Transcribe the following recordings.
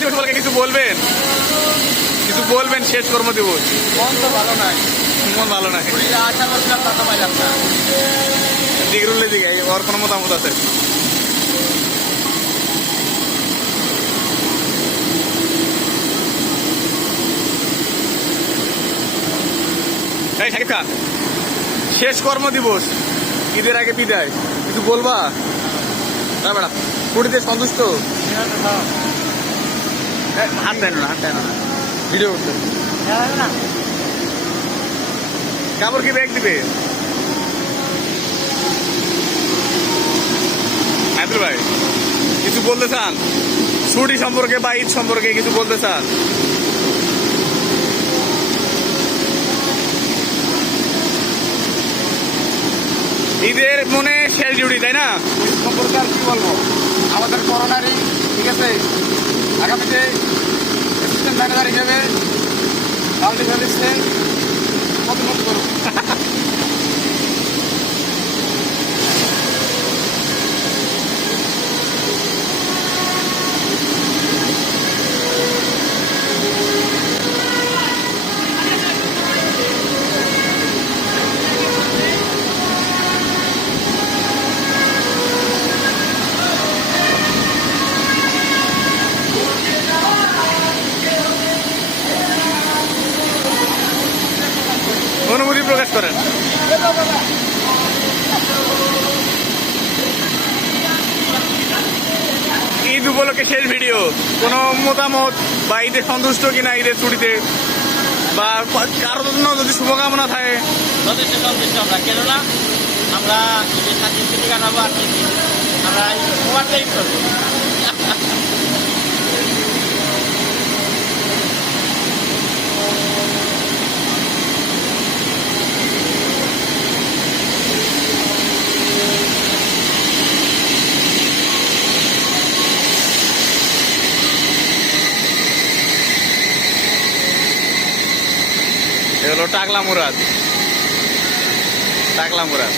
সম্পর্কে কিছু বলবেন? কিছু বলবেন? শেষ কর্মদিবস? মন তো ভালো নাই। মন ভালো না পুরীতে আশা করছিলাম তা তো পাইলাম না। দিগরুলের দিকে ওর কোনো মতামত আছে? এই শাকিব খান শেষ কর্মদিবস ঈদের আগে বিদায় কিছু বলবা? না বেড়া পুরীতে সন্তুষ্ট? হাত দেন না হাত দেন না। ভিডিও করতে। কাপড় কি ব্যাগ দিবে? আব্দুল ভাই কিছু বলতে চান? ছুটি সম্পর্কে বা ঈদ সম্পর্কে কিছু বলতে চান? ঈদের মনে শেষ ডিউটি তাই না? সম্পর্কে আর কি বলব? আমাদের করোনারই ঠিক আছে? আগামীতে অ্যাসিস্ট্যান্ট ম্যানেজার হিসেবে ঈদ উপলক্ষে শেষ ভিডিও কোনো মতামত বা ঈদে সন্তুষ্ট কিনা ঈদের ছুটিতে? বা কারোর জন্য যদি শুভকামনা থাকে? যথেষ্ট সন্তুষ্ট আমরা কেননা আমরা ঈদের সাথে কাটাবো আর আমরা ওভারটাইম হলো টাকলা মুরাদ। টাকলা মুরাদ।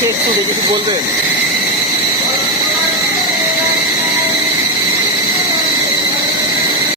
শেষ ছুটি কিছু বলবেন?